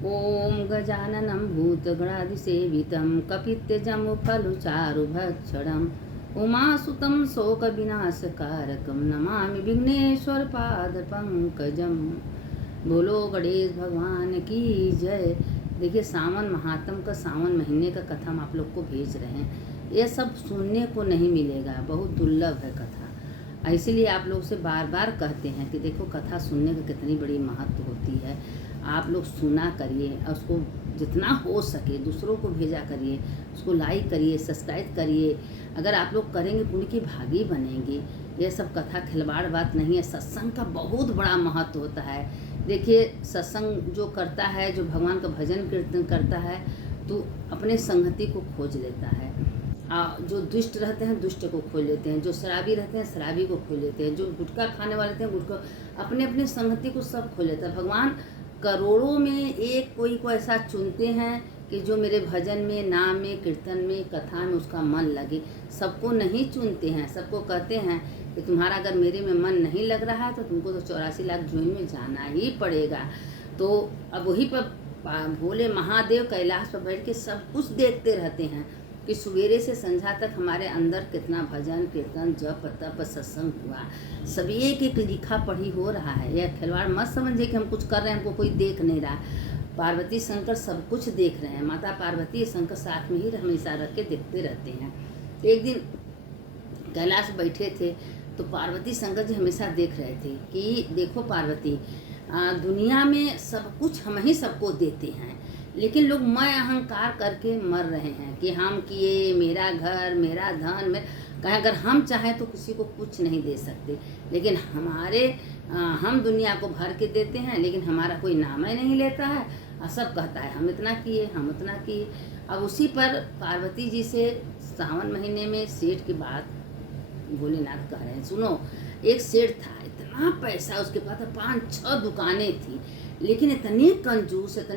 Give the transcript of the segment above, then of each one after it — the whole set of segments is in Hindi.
ॐ गजाननं भूतगणाधिसेवितं कपित्थजम्बूफलचारुभक्षणम् उमासुतं शोकविनाशकारकं नमामि विघ्नेश्वरपादपङ्कजं। बोलो गणेश भगवान की जय। देखिए, सावन महात्म का, सावन महीने का कथा हम आप लोग को भेज रहे हैं। ये सब सुनने को नहीं मिलेगा, बहुत दुर्लभ है कथा। इसीलिए आप लोग से बार बार कहते हैं कि देखो, कथा सुनने का कितनी बड़ी महत्व होती है। आप लोग सुना करिए और उसको जितना हो सके दूसरों को भेजा करिए, उसको लाइक करिए, सब्सक्राइब करिए। अगर आप लोग करेंगे पुण्य की भागी बनेंगे। ये सब कथा खिलवाड़ बात नहीं है। सत्संग का बहुत बड़ा महत्व होता है। देखिए, सत्संग जो करता है, जो भगवान का भजन कीर्तन करता है, तो अपने संगति को खोज लेता है। जो दुष्ट रहते हैं दुष्ट को खोज लेते हैं, जो शराबी रहते हैं शराबी को खोज लेते हैं, जो गुटखा खाने वाले रहते हैं गुटखा, अपने अपने संगति को सब खोज लेता है। भगवान करोड़ों में एक कोई को ऐसा चुनते हैं कि जो मेरे भजन में, नाम में, कीर्तन में, कथा में उसका मन लगे। सबको नहीं चुनते हैं, सबको कहते हैं कि तुम्हारा अगर मेरे में मन नहीं लग रहा है तो तुमको तो 84 लाख जून में जाना ही पड़ेगा। तो अब वही पर भोले महादेव कैलाश पर बैठ के सब कुछ देखते रहते हैं कि सवेरे से संध्या तक हमारे अंदर कितना भजन कीर्तन जप तप सत्संग हुआ। सभी एक एक लिखा पढ़ी हो रहा है। यह खिलवाड़ मत समझिए कि हम कुछ कर रहे हैं, हमको कोई देख नहीं रहा। पार्वती शंकर सब कुछ देख रहे हैं। माता पार्वती शंकर साथ में ही हमेशा रख के देखते रहते हैं। एक दिन कैलाश बैठे थे तो पार्वती शंकर जी हमेशा देख रहे थे कि देखो पार्वती, दुनिया में सब कुछ हम ही सबको देते हैं, लेकिन लोग मैं अहंकार करके मर रहे हैं कि हम किए, मेरा घर, मेरा धन, कहें अगर हम चाहें तो किसी को कुछ नहीं दे सकते, लेकिन हम दुनिया को भर के देते हैं, लेकिन हमारा कोई नाम ही नहीं लेता है और सब कहता है हम इतना किए, हम उतना किए। अब उसी पर पार्वती जी से सावन महीने में सेठ की बात भोलेनाथ कह रहे हैं। सुनो, एक सेठ था, इतना पैसा उसके पास 5-6 दुकानें थी, लेकिन इतनी कंजूस था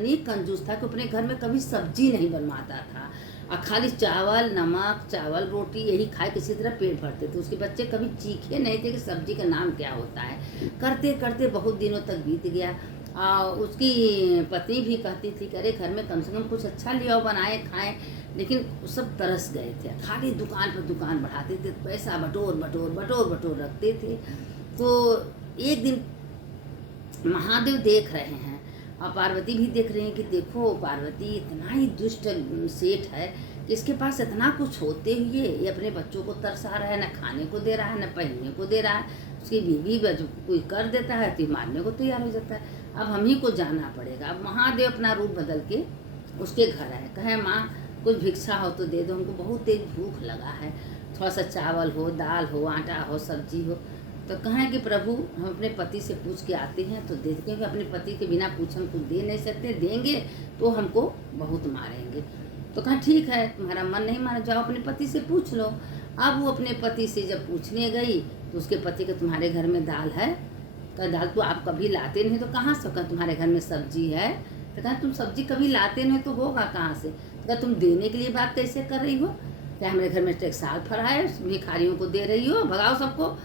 कि अपने घर में कभी सब्जी नहीं बनवाता था और खाली चावल नमक, चावल रोटी यही खाए किसी तरह पेट भरते थे। उसके बच्चे कभी चीखे नहीं थे कि सब्जी का नाम क्या होता है। करते करते बहुत दिनों तक बीत गया। उसकी पत्नी भी कहती थी कि अरे घर में कम से कम कुछ अच्छा ले आओ, बनाए खाएं, लेकिन सब तरस गए थे। खाली दुकान पर दुकान बढ़ाते थे, पैसा बटोर रखते थे। तो एक दिन महादेव देख रहे हैं और पार्वती भी देख रहे हैं कि देखो पार्वती इतना ही दुष्ट सेठ है कि इसके पास इतना कुछ होते हुए ये अपने बच्चों को तरसा रहा है, न खाने को दे रहा है, न पहनने को दे रहा है। उसकी बीवी कोई कर देता है तो मारने को तैयार हो जाता है। अब हम ही को जाना पड़ेगा। अब महादेव अपना रूप बदल के उसके घर आए। कहे माँ कुछ भिक्षा हो तो दे दो, हमको बहुत तेज भूख लगा है, थोड़ा सा चावल हो, दाल हो, आटा हो, सब्जी हो। तो कहें कि प्रभु हम अपने पति से पूछ के आते हैं तो दे दें, क्योंकि अपने पति के बिना पूछ हम कुछ दे नहीं सकते, देंगे तो हमको बहुत मारेंगे। तो कहा ठीक है, तुम्हारा मन नहीं माना, जाओ अपने पति से पूछ लो। अब वो अपने पति से जब पूछने गई तो उसके पति के तुम्हारे घर में दाल है? तो दाल तो आप कभी लाते नहीं, तो कहाँ से? कहा तुम्हारे घर में सब्जी है? तो कहा तुम सब्जी कभी लाते नहीं तो होगा कहाँ से? तो कहा तुम देने के लिए बात कैसे कर रही हो? क्या हमारे घर में टेक्साल फरा है, भिखारियों को दे रही हो, भगाओ सबको।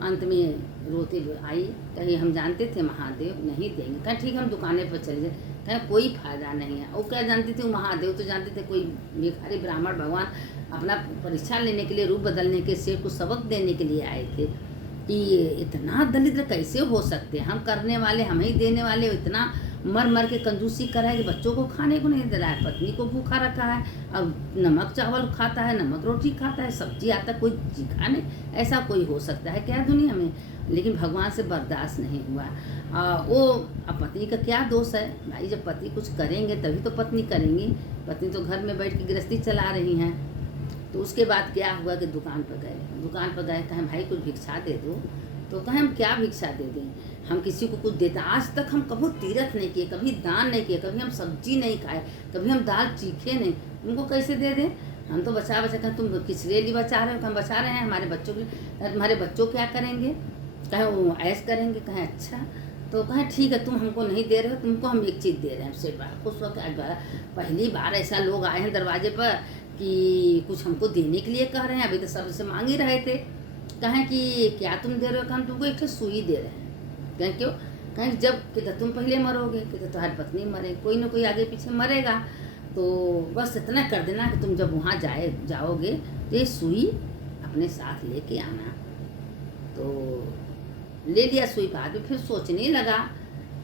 अंत में रोते आई, कहीं हम जानते थे महादेव नहीं देंगे। कहीं ठीक है हम दुकाने पर चले जाए, कहीं कोई फायदा नहीं है। वो क्या जानती थी, महादेव तो जानते थे कोई भिखारी ब्राह्मण भगवान अपना परीक्षा लेने के लिए, रूप बदलने के, शेर को सबक देने के लिए आए थे कि इतना दरिद्र कैसे हो सकते हैं। हम करने वाले, हम ही देने वाले, इतना मर के कंजूसी करा है कि बच्चों को खाने को नहीं दे रहा है, पत्नी को भूखा रखा है, अब नमक चावल खाता है, नमक रोटी खाता है, सब्जी आता कोई चीखा नहीं। ऐसा कोई हो सकता है क्या दुनिया में? लेकिन भगवान से बर्दाश्त नहीं हुआ। वो अब पत्नी का क्या दोष है भाई? जब पति कुछ करेंगे तभी तो पत्नी करेंगी। पत्नी तो घर में बैठ के गृहस्थी चला रही हैं। तो उसके बाद क्या हुआ कि दुकान पर गए, कहें भाई कुछ भिक्षा दे दो। तो कहें हम क्या भिक्षा दे दें, हम किसी को कुछ देते। आज तक हम कभी तीर्थ नहीं किए, कभी दान नहीं किए, कभी हम सब्जी नहीं खाए, कभी हम दाल चीखे नहीं, उनको कैसे दे दें? हम तो बचा कहें तुम किस लिए बचा रहे हो? हम बचा रहे हैं हमारे बच्चों के लिए। तुम्हारे बच्चों क्या करेंगे? कहें वो ऐश करेंगे। कहें अच्छा। तो कहें ठीक है, तुम हमको नहीं दे रहे हो, तुमको हम एक चीज़ दे रहे हैं। उससे बड़ा खुश हो के पहली बार ऐसा लोग आए हैं दरवाजे पर कि कुछ हमको देने के लिए कह रहे हैं। अभी तो सबसे मांग ही रहे थे। कहें कि क्या तुम दे रहे हो? कहें तुमको एक सुई दे रहे हैं। कहें क्यों? कहीं जब कि तुम पहले मरोगे, कि तुम्हारी पत्नी मरे, कोई ना कोई आगे पीछे मरेगा। तो बस इतना कर देना कि तुम जब वहाँ जाओगे तो ये सुई अपने साथ लेके आना। तो ले लिया सुई हाथ में, फिर सोचने लगा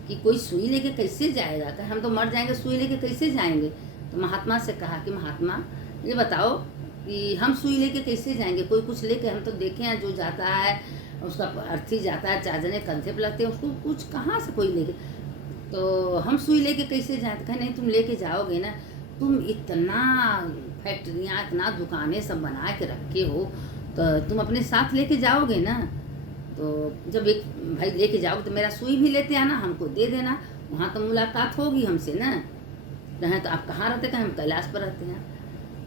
कि कोई सुई लेके कैसे जाएगा, कि हम तो मर जाएंगे, सुई लेके कैसे जाएंगे। तो महात्मा से कहा कि महात्मा ये बताओ कि हम सुई लेके कैसे जाएंगे, कोई कुछ लेके, हम तो देखे हैं जो जाता है उसका अर्थी जाता है, 4 जने कंधे पर लगते हैं, उसको कुछ कहाँ से कोई लेके, तो हम सुई लेके कैसे जाए। तो कहे नहीं, तुम लेके जाओगे ना, तुम इतना फैक्ट्रियाँ, इतना दुकानें सब बना के रखे हो, तो तुम अपने साथ लेके जाओगे ना। तो जब एक भाई लेके जाओगे तो मेरा सुई भी लेते आना, हमको दे देना, वहाँ तो मुलाकात होगी हमसे ना। कहें तो आप कहाँ रहते, कहें हम कैलाश पर रहते हैं।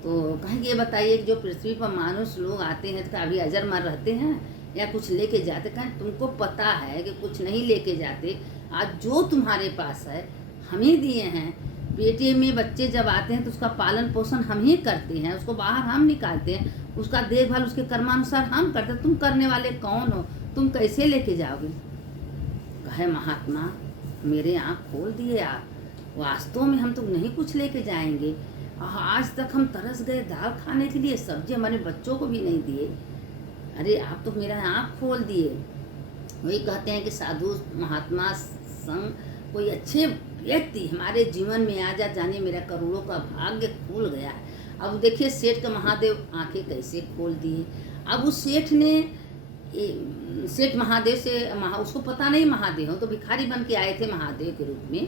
तो कहें ये बताइए कि जो पृथ्वी पर मानुष लोग आते हैं तो अभी अजर मर रहते हैं या कुछ लेके जाते। कहें तुमको पता है कि कुछ नहीं लेके जाते, आज जो तुम्हारे पास है हम ही दिए हैं। पेटे में बच्चे जब आते हैं तो उसका पालन पोषण हम ही करते हैं, उसको बाहर हम निकालते हैं, उसका देखभाल उसके कर्मानुसार हम करते हैं। तुम करने वाले कौन हो, तुम कैसे लेके जाओगे। कहे महात्मा मेरे आँख खोल दिए आप, वास्तव में हम तो नहीं कुछ लेके जाएंगे। आज तक हम तरस गए दाल खाने के लिए, सब्जी हमारे बच्चों को भी नहीं दिए। अरे आप तो मेरा आँख खोल दिए। वही कहते हैं कि साधु महात्मा संग कोई अच्छे व्यक्ति हमारे जीवन में आ जाने मेरा करोड़ों का भाग्य खुल गया है। अब देखिए सेठ का महादेव आंखें कैसे खोल दिए। अब उस सेठ ने सेठ महादेव से उसको पता नहीं महादेव हो, तो भिखारी बन के आए थे महादेव के रूप में।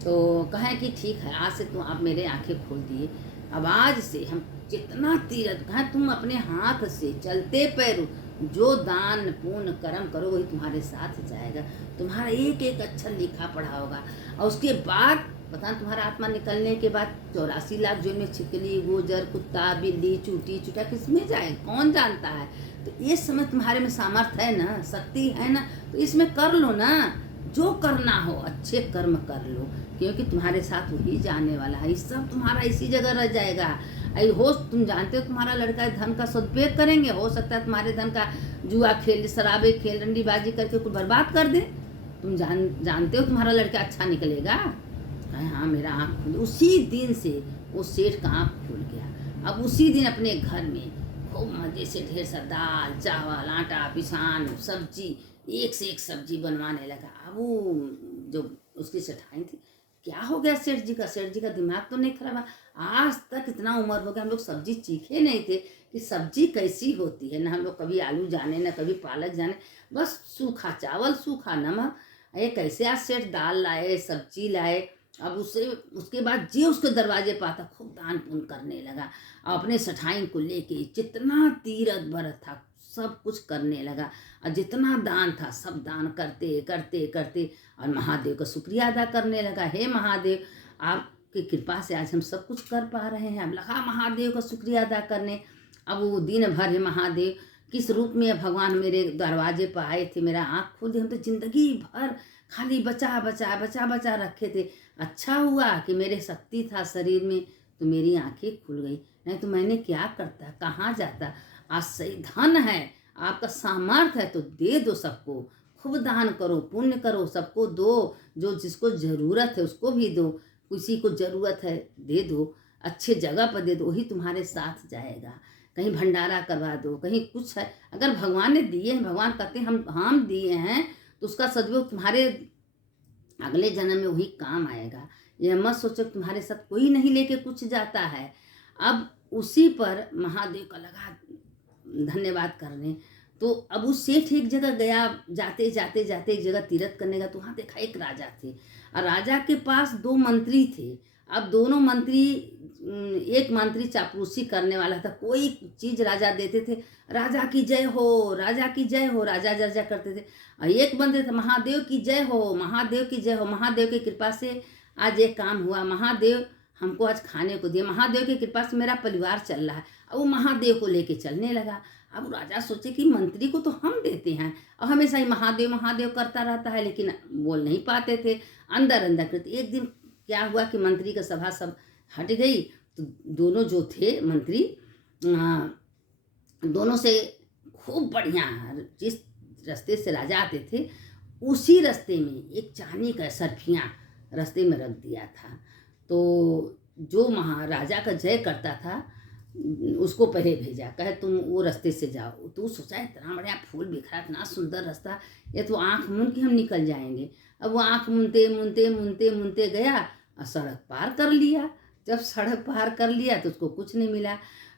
तो कहें कि ठीक है, आज से तुम आप मेरे आंखें खोल दिए, अब आज से हम जितना तीर्थ, कहें तुम अपने हाथ से चलते पैरों जो दान पुण्य कर्म करो वही तुम्हारे साथ जाएगा, तुम्हारा एक एक अक्षर लिखा पढ़ा होगा। और उसके बाद पता तुम्हारा आत्मा निकलने के बाद 84 लाख जो में छिकली गोजर कुत्ता बिल्ली चूटी चूटा किस में जाए कौन जानता है। तो इस समय तुम्हारे में सामर्थ्य है ना, शक्ति है ना, तो इसमें कर लो ना, जो करना हो अच्छे कर्म कर लो, क्योंकि तुम्हारे साथ वही जाने वाला है। इस सब तुम्हारा इसी जगह रह जाएगा। हो तुम जानते हो तुम्हारा लड़का धन का सदुपयोग करेंगे, हो सकता है तुम्हारे धन का जुआ खेल, शराबे खेल, रंडीबाजी करके कुछ बर्बाद कर दे। तुम जानते हो तुम्हारा लड़का अच्छा निकलेगा। हाँ मेरा आँख खुल, उसी दिन से वो सेठ का आँख खुल गया। अब उसी दिन अपने घर में खूब मजे से ढेर सा दाल चावल आटा पिसान सब्जी एक से एक सब्जी बनवाने लगा। अब वो जो उसकी सेठाई थी, क्या हो गया सेठ जी का, सेठ जी का दिमाग तो नहीं खराब है, आज तक इतना उम्र हो गया हम लोग सब्जी चीखे नहीं थे कि सब्जी कैसी होती है। ना हम लोग कभी आलू जाने ना कभी पालक जाने, बस सूखा चावल सूखा नमक। ये कैसे आज सेठ दाल लाए सब्जी लाए। अब उसके बाद जे उसके दरवाजे पर आता खूब दान पुण्य करने लगा, और अपने सेठाई को लेके जितना तीरथ व्रत था सब कुछ करने लगा, और जितना दान था सब दान करते करते करते और महादेव का शुक्रिया अदा करने लगा। हे महादेव आपकी कृपा से आज हम सब कुछ कर पा रहे हैं। हम लगा महादेव का शुक्रिया अदा करने। अब वो दिन भर है महादेव किस रूप में भगवान मेरे दरवाजे पर आए थे, मेरा आँख खोल दिया। हम तो जिंदगी भर खाली बचा बचा बचा बचा रखे थे। अच्छा हुआ कि मेरे शक्ति था शरीर में तो मेरी आंखें खुल गई, नहीं तो मैंने क्या करता कहाँ जाता। आज सही धन है आपका सामर्थ्य है तो दे दो सबको, खूब दान करो पुण्य करो सबको दो, जो जिसको ज़रूरत है उसको भी दो, किसी को ज़रूरत है दे दो, अच्छे जगह पर दे दो, वही तुम्हारे साथ जाएगा। कहीं भंडारा करवा दो, कहीं कुछ है, अगर भगवान ने दिए हैं, भगवान कहते हैं हम दिए हैं तो उसका सदुपयोग तुम्हारे अगले जन्म में वही काम आएगा। यह मत सोचो तुम्हारे साथ कोई नहीं लेके कुछ जाता है। अब उसी पर महादेव का लगा धन्यवाद करने। तो अब उस सेठ एक जगह गया, जाते जाते जाते एक जगह तीर्थ करने गया, तो वहाँ देखा एक राजा थे और राजा के पास 2 मंत्री थे। अब दोनों मंत्री, एक मंत्री चापलूसी करने वाला था, कोई चीज़ राजा देते थे राजा की जय हो राजा की जय हो, राजा जर्जा करते थे। और एक मंत्री था महादेव की जय हो महादेव की जय हो, महादेव की कृपा से आज एक काम हुआ, महादेव हमको आज खाने को दिए, महादेव की कृपा से मेरा परिवार चल रहा है। अब वो महादेव को लेके चलने लगा। अब राजा सोचे कि मंत्री को तो हम देते हैं और हमेशा ही महादेव महादेव करता रहता है, लेकिन बोल नहीं पाते थे, अंदर अंदर करते। एक दिन क्या हुआ कि मंत्री का सभा सब हट गई, तो दोनों जो थे मंत्री दोनों से खूब बढ़िया जिस रास्ते से राजा आते थे उसी रास्ते में एक चांदी का सर्फियाँ रास्ते में रख दिया था। तो जो महाराजा का जय करता था उसको पहले भेजा, कहे तुम वो रास्ते से जाओ। तो सोचा इतना बढ़िया फूल बिखरा, इतना सुंदर रास्ता, ये तो आँख मूंद के हम निकल जाएंगे। अब वो आँख मूंदते मूंदते मूंदते मूंदते गया और सड़क पार कर लिया। जब सड़क पार कर लिया तो उसको कुछ नहीं मिला।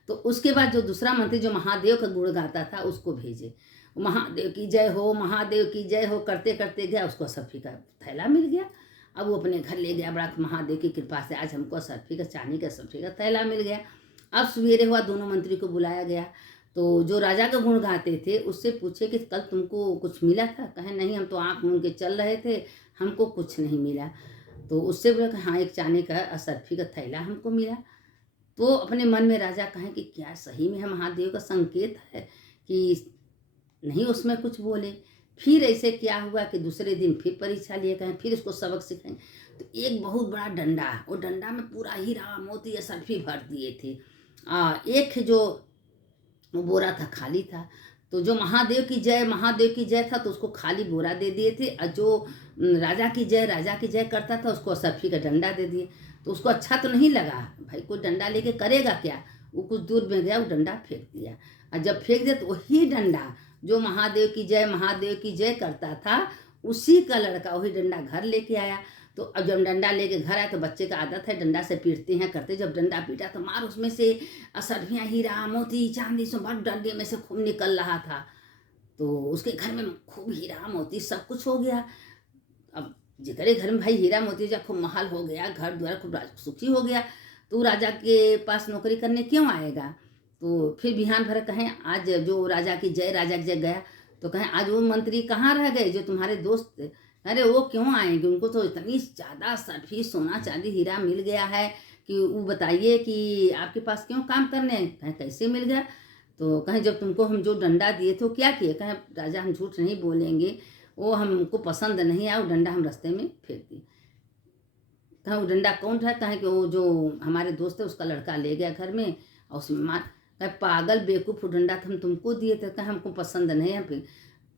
तो उसके बाद जो दूसरा मंत्री जो महादेव का गुण गाता था उसको भेजे, महादेव की जय हो, महादेव की जय हो करते करते गया, उसको असरफी का थैला मिल गया। अब वो अपने घर ले गया, बड़ा महादेव की कृपा से आज हमको असरफी का, चांदी का असरफी का थैला मिल गया। अब सवेरे हुआ, दोनों मंत्री को बुलाया गया। तो जो राजा का गुण गाते थे उससे पूछे कि कल तुमको कुछ मिला था? कहे नहीं, हम तो आँख मूंद के चल रहे थे, हमको कुछ नहीं मिला। तो उससे बोला कि हाँ, एक चांदी का असरफी का थैला हमको मिला। तो अपने मन में राजा कहें कि क्या सही में महादेव का संकेत है कि नहीं, उसमें कुछ बोले। फिर ऐसे क्या हुआ कि दूसरे दिन फिर परीक्षा लिए, कहें फिर उसको सबक सिखाएं। तो एक बहुत बड़ा डंडा, वो डंडा में पूरा हीरा मोती असरफी भर दिए थे। एक जो बोरा था खाली था। तो जो महादेव की जय, महादेव की जय था तो उसको खाली बोरा दे दिए थे, और जो राजा की जय, राजा की जय करता था उसको असरफी का डंडा दे दिए। तो उसको अच्छा तो नहीं लगा, भाई कोई डंडा लेके करेगा क्या। वो कुछ दूर में गया, वो डंडा फेंक दिया। और जब फेंक दिया तो वही डंडा जो महादेव की जय, महादेव की जय करता था, उसी का लड़का वही डंडा घर लेके आया। तो अब जब डंडा लेके घर आया तो बच्चे का आदत है डंडा से पीटते हैं करते, जब डंडा पीटा तो मार उसमें से असरफियाँ, हीरा मोती चांदी सब डंडे में से खूब निकल रहा था। तो उसके घर में खूब हीरा मोती सब कुछ हो गया। अब जितने घर में भाई हीरा मोती जब खूब महल हो गया, घर द्वार खूब सुखी हो गया, तो राजा के पास नौकरी करने क्यों आएगा। तो फिर बिहान भर कहें आज जो राजा की जय, राजा की जय गया, तो कहें आज वो मंत्री कहाँ रह गए जो तुम्हारे दोस्त थे। अरे वो क्यों आएंगे, उनको तो इतनी ज़्यादा सरफी सोना चांदी हीरा मिल गया है कि वो बताइए कि आपके पास क्यों काम करने हैं। कहें कैसे मिल गया। तो कहें जब तुमको हम जो डंडा दिए थे क्या किए। कहें राजा हम झूठ नहीं बोलेंगे, वो हमको पसंद नहीं आया, वो डंडा हम रास्ते में फेंक दिए। कहें वो डंडा कौन था। कहें कि वो जो हमारे दोस्त है उसका लड़का ले गया घर में और उसमें मार। कहे पागल बेवकूफ़, डंडा तो हम तुमको दिए थे। कहें हमको पसंद नहीं है। फिर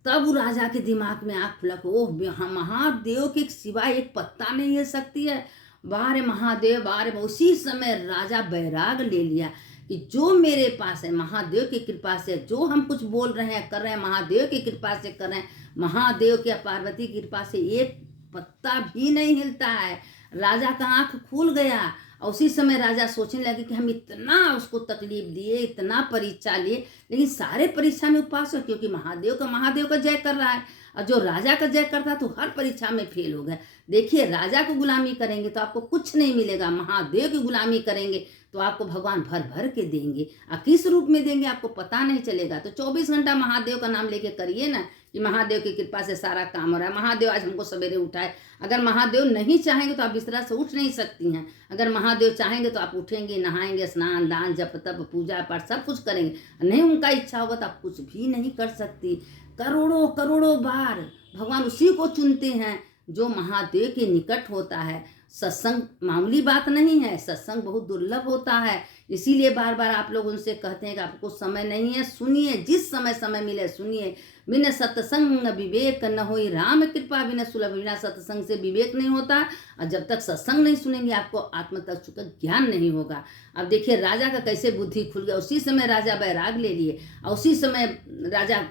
तब राजा के दिमाग में आँख खुलक, ओह महादेव के सिवाय एक पत्ता नहीं हिल सकती है। बारे महादेव, बारे। उसी समय राजा बैराग ले लिया कि जो मेरे पास है महादेव की कृपा से, जो हम कुछ बोल रहे हैं कर रहे हैं महादेव की कृपा से कर रहे हैं, महादेव के पार्वती की कृपा से एक पत्ता भी नहीं हिलता है। राजा का आँख खुल गया। और उसी समय राजा सोचने लगे कि हम इतना उसको तकलीफ दिए, इतना परीक्षा लिए, लेकिन सारे परीक्षा में पास हो, क्योंकि महादेव का जय कर रहा है। और जो राजा का जय करता तो हर परीक्षा में फेल हो गया। देखिए, राजा को गुलामी करेंगे तो आपको कुछ नहीं मिलेगा, महादेव की गुलामी करेंगे तो आपको भगवान भर भर के देंगे। और किस रूप में देंगे आपको पता नहीं चलेगा। तो 24 घंटा महादेव का नाम लेके करिए ना कि महादेव की कृपा से सारा काम हो रहा है। महादेव आज हमको सवेरे उठाए। अगर महादेव नहीं चाहेंगे तो आप बिस्तरा से उठ नहीं सकती हैं। अगर महादेव चाहेंगे तो आप उठेंगे, नहाएंगे, स्नान दान जप तप पूजा पाठ सब कुछ करेंगे। नहीं उनका इच्छा होगा तो आप कुछ भी नहीं कर सकती। करोड़ों करोड़ों बार भगवान उसी को चुनते हैं जो महादेव के निकट होता है। सत्संग मामूली बात नहीं है, सत्संग बहुत दुर्लभ होता है। इसीलिए बार बार आप लोग उनसे कहते हैं कि आपको समय नहीं है, सुनिए, जिस समय मिले सुनिए। बिना सत्संग विवेक न होई राम कृपा, बिना सुलभ। बिना सत्संग से विवेक नहीं होता, और जब तक सत्संग नहीं सुनेंगे आपको आत्म तत्व का ज्ञान नहीं होगा। अब देखिए राजा का कैसे बुद्धि खुल गया। उसी समय राजा बैराग ले लिए और उसी समय राजा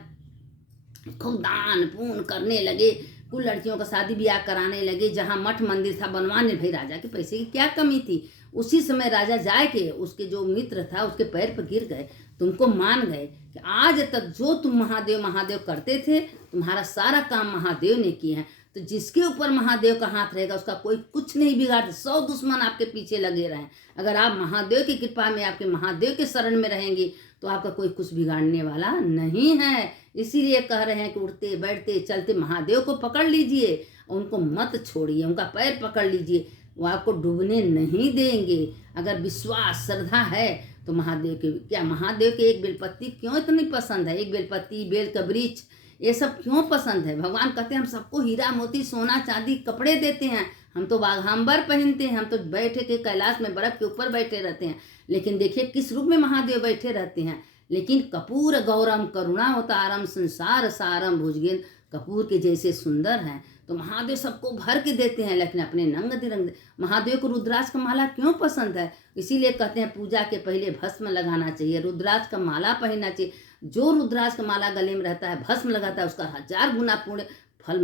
खूब दान पुण्य करने लगे। कुल लड़कियों का शादी ब्याह कराने लगे। जहाँ मठ मंदिर था बनवाने, भाई राजा के पैसे की क्या कमी थी। उसी समय राजा जाए के उसके जो मित्र था उसके पैर पर गिर गए, तुमको मान गए कि आज तक जो तुम महादेव करते थे, तुम्हारा सारा काम महादेव ने किए हैं। तो जिसके ऊपर महादेव का हाथ रहेगा उसका कोई कुछ नहीं बिगाड़। 100 दुश्मन आपके पीछे लगे रहें, अगर आप महादेव की कृपा में, आपके महादेव के शरण में रहेंगी तो आपका कोई कुछ बिगाड़ने वाला नहीं है। इसीलिए कह रहे हैं कि उठते बैठते चलते महादेव को पकड़ लीजिए, उनको मत छोड़िए, उनका पैर पकड़ लीजिए, वो आपको डूबने नहीं देंगे। अगर विश्वास श्रद्धा है तो महादेव के, क्या महादेव के एक बेलपत्ती क्यों इतनी पसंद है। एक बेलपत्ती, बेल का वृक्ष, ये सब क्यों पसंद है। भगवान कहते हैं हम सबको हीरा मोती सोना चांदी कपड़े देते हैं, हम तो बाघांबर पहनते हैं, हम तो बैठे के कैलाश में बर्फ के ऊपर बैठे रहते हैं। लेकिन देखिए किस रूप में महादेव बैठे रहते हैं। लेकिन कपूर गौरम करुणावतारम संसार सारम भुजगेन कपूर के जैसे सुंदर हैं। तो महादेव सबको भर के देते हैं, लेकिन अपने नंग दिरंग। महादेव को रुद्राक्ष का माला क्यों पसंद है? इसीलिए कहते हैं पूजा के पहले भस्म लगाना चाहिए, रुद्राक्ष का माला पहनना चाहिए। जो रुद्राक्ष का माला गले में रहता है, भस्म लगाता है, उसका 1000 गुना पुण्य फल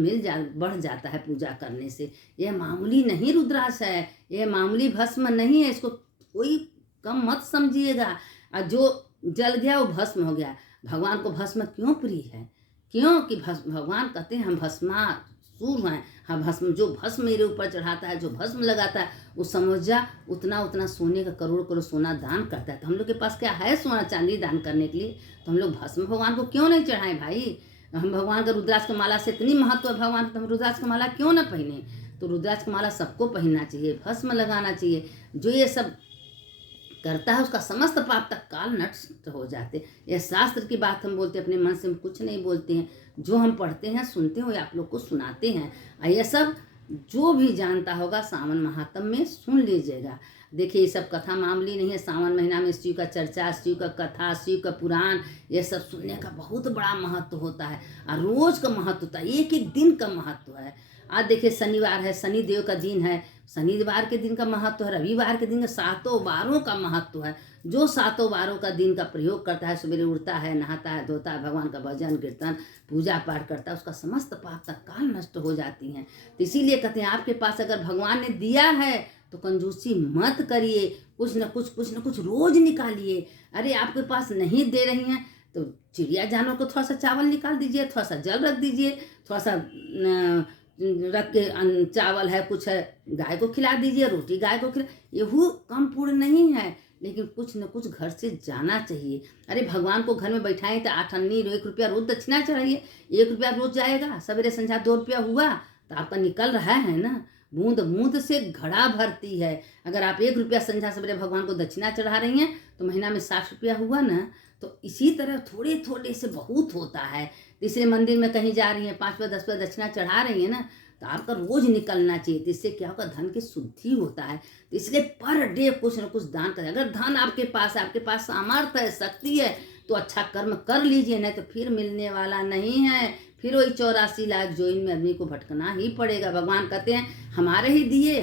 बढ़ जाता है पूजा करने से। यह मामूली नहीं रुद्राक्ष है, यह मामूली भस्म नहीं है, इसको कोई कम मत समझिएगा। और जो जल गया वो भस्म हो गया। भगवान को भस्म क्यों प्रिय है? क्योंकि भगवान कहते हैं हम भस्मासुर हैं। हाँ, जो भस्म मेरे ऊपर चढ़ाता है, जो भस्म लगाता है, वो समझ जा उतना सोने का करोड़ करोड़ सोना दान करता है। तो हम लोग के पास क्या है सोना चांदी दान करने के लिए? तो हम लोग भस्म भगवान को क्यों नहीं चढ़ाएं भाई? हम भगवान का रुद्राक्ष की माला से इतनी महत्व है भगवान को, तो हम रुद्राक्ष की माला क्यों ना पहने? तो रुद्राक्ष की माला सबको पहनना चाहिए, भस्म लगाना चाहिए। जो ये सब करता है उसका समस्त पाप तक काल नष्ट हो जाते। यह शास्त्र की बात हम बोलते हैं, अपने मन से हम कुछ नहीं बोलते हैं। जो हम पढ़ते हैं सुनते हैं वो आप लोग को सुनाते हैं। और ये सब जो भी जानता होगा सावन महात्म में सुन लीजिएगा। देखिए ये सब कथा मामूली नहीं है। सावन महीना में शिव का चर्चा, शिव का कथा, शिव का पुराण, ये सब सुनने का बहुत बड़ा महत्व होता है। और रोज का महत्व होता है, एक एक दिन का महत्व है। आज देखिए शनिवार है, शनि देव का दिन है, शनिवार के दिन का महत्व है। रविवार के दिन का 7 वारों का महत्व है। जो 7 वारों का दिन का प्रयोग करता है, सवेरे उठता है, नहाता है, धोता है, भगवान का भजन कीर्तन पूजा पाठ करता है, उसका समस्त पाप तक काल नष्ट हो जाती हैं। तो इसीलिए कहते हैं आपके पास अगर भगवान ने दिया है तो कंजूसी मत करिए, कुछ न कुछ रोज निकालिए। अरे आपके पास नहीं दे रही हैं तो चिड़िया जानवर को थोड़ा सा चावल निकाल दीजिए, थोड़ा सा जल रख दीजिए, थोड़ा सा रख के चावल है कुछ है गाय को खिला दीजिए, रोटी गाय को खिला। यहू कम पूर्ण नहीं है, लेकिन कुछ न कुछ घर से जाना चाहिए। अरे भगवान को घर में बैठाएं तो 8 अन्नी 1 रुपया रोज दक्षिणा चढ़ाइए। 1 रुपया रोज जाएगा, सवेरे संध्या 2 रुपया हुआ तो आपका निकल रहा है ना। बूंद बूंद से घड़ा भरती है। अगर आप 1 रुपया संध्या सवेरे भगवान को दक्षिणा चढ़ा रही हैं तो महीना में 60 रुपया हुआ ना। तो इसी तरह थोड़े थोड़े से बहुत होता है। इसलिए मंदिर में कहीं जा रही हैं 5 रुपया 10 रुपया दक्षिणा चढ़ा रही है ना, तो आपका रोज निकलना चाहिए। तो इससे क्या होगा, धन की शुद्धि होता है। तो इसलिए पर डे कुछ न कुछ दान करें। अगर धन आपके पास है, आपके पास सामर्थ्य है, शक्ति है, तो अच्छा कर्म कर लीजिए, नहीं तो फिर मिलने वाला नहीं है। फिर वही 84 लाख जोइन में आदमी को भटकना ही पड़ेगा। भगवान कहते हैं हमारे ही दिए,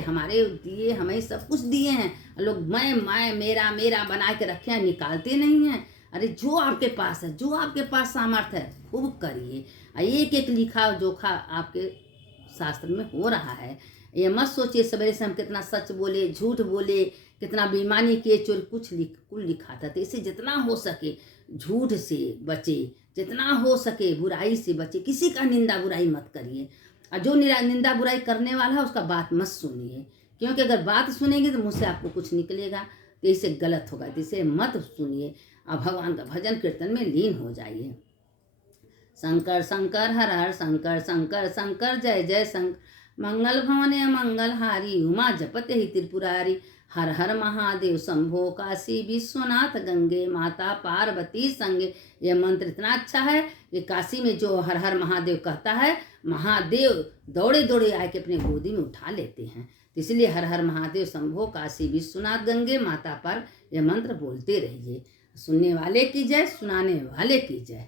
हमें सब कुछ दिए हैं। लोग मैं मेरा बना के रखे हैं, निकालते नहीं हैं। अरे जो आपके पास है, जो आपके पास सामर्थ्य है, खूब करिए। एक एक लिखा जोखा आपके शास्त्र में हो रहा है। ये मत सोचिए सवेरे से हम कितना सच बोले, झूठ बोले, कितना बेईमानी किए, चोरी, कुल लिखा था। तो इसे जितना हो सके झूठ से बचे, जितना हो सके बुराई से बचे। किसी का निंदा बुराई मत करिए। और जो निंदा बुराई करने वाला है उसका बात मत सुनिए, क्योंकि अगर बात सुनेंगे तो मुझसे आपको कुछ निकलेगा, तो इससे गलत होगा। तो इसे मत सुनिए और भगवान का भजन कीर्तन में लीन हो जाइए। शंकर शंकर हर हर शंकर, शंकर शंकर जय जय शंकर। मंगल भवने मंगल हारी, उमा जपते ही त्रिपुरारी। हर हर महादेव शंभो काशी विश्वनाथ गंगे, माता पार्वती संगे। यह मंत्र इतना अच्छा है कि काशी में जो हर हर महादेव कहता है, महादेव दौड़े दौड़े आए के अपने गोदी में उठा लेते हैं। इसलिए हर हर महादेव शंभो काशी विश्वनाथ गंगे, माता पर यह मंत्र बोलते रहिए। सुनने वाले की जय, सुनाने वाले की जय।